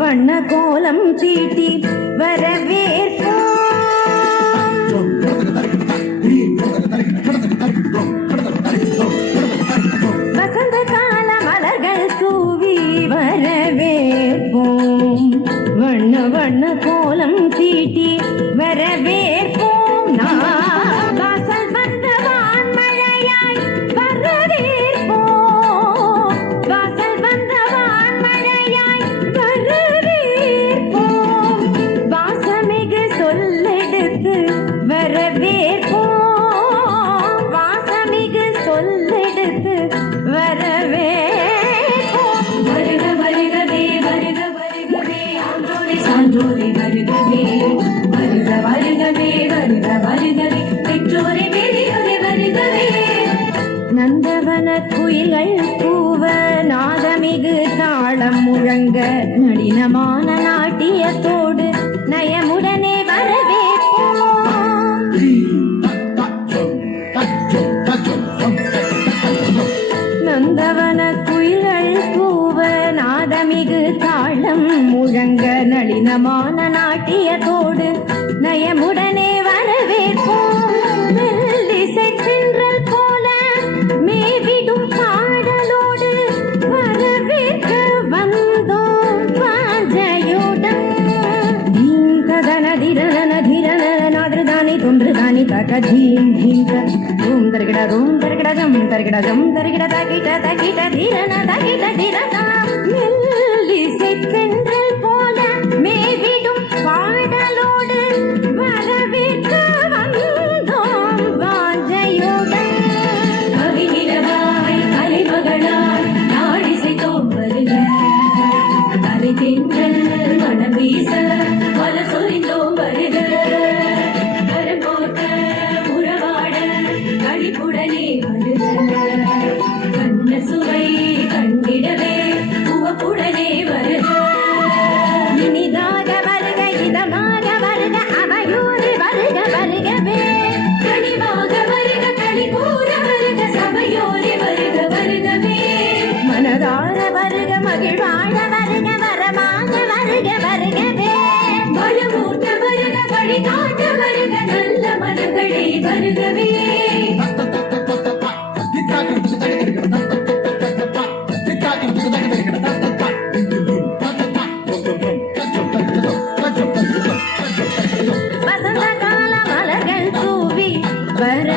வண்ண கோலம் தீட்டி வரவேற்போம். வசந்த கால மலர்கள் தூவி வரவேற்போம். வண்ண கோலம் தீட்டி வரவேற்போம். வாசல் வந்த வான்மழையாய் வரவேற்போம். வாசல் வந்த வான்மழையாய் வரவேற்போம். வாசமிகு சொல்லெடுத்து வரவேற்போம். வாசமிகு சொல்லெடுத்து வரவேற்போம். வருக வருகவே வருக வருகவே ஆண்டோரை சான்றோரை வருகவே. வருக வருகவே வருக வருகவே பெற்றோரை பெரியோரை வருகவே. நந்தவன குயில்கள் கூவ நாதமிகு தாளம் முழங்க நளினமான நாட்டியத்தோடு நயமுடனே வரவேற்போம். நந்தவன குயில்கள் கூவ நாதமிகு தாளம் முழங்க நளினமான நாட்டியத்தோடு நயமுடனே வரவேற்போம். மெல்லிசை தென்றல் போல மேவிடும் பாடலோடு வரவேற்க வந்தோம் வாஞ்சையுடன். தீந்ததன திரன திரன நாதிருதானி தொன்றுதானி தக தீம் தீந்த ஓம் தர்கிட தோம் தர்கிட ஜம் தர்கிட ஜம் தர்கிட தகிட தகிட திரன தகிட திரனா. மெல்லிசை தென்றல் போல மேவிடும் பாடலோடு வரவேற்க வந்தோம் வாஞ்சையுடன். கவிநிலவாய் கலைமகளாய் நாடிசைத்தோம் வருக. கலை தென்றல் மனம் வீச பல சொரிந்தோம் வருக. கரங்கோர்க்க உறவாட கழிப்புடனே வருக. கண்ண சுவை கண்டிடவே உவப்புடனே வருக. இனிதாக வருக இதமாக வருக அவையோடு வருக வருகவே. கனிவாக வருக களி கூற வருக சபையோடு வருக வருகவே. மனதார வருக மகிழ்வாழ வருக வரமாக வருக வருகவே. வளமூட்ட வருக வழிகாட்ட வருக நல்ல மனங்களே வருகவே. வசந்த கால மலர்கள் தூவி வர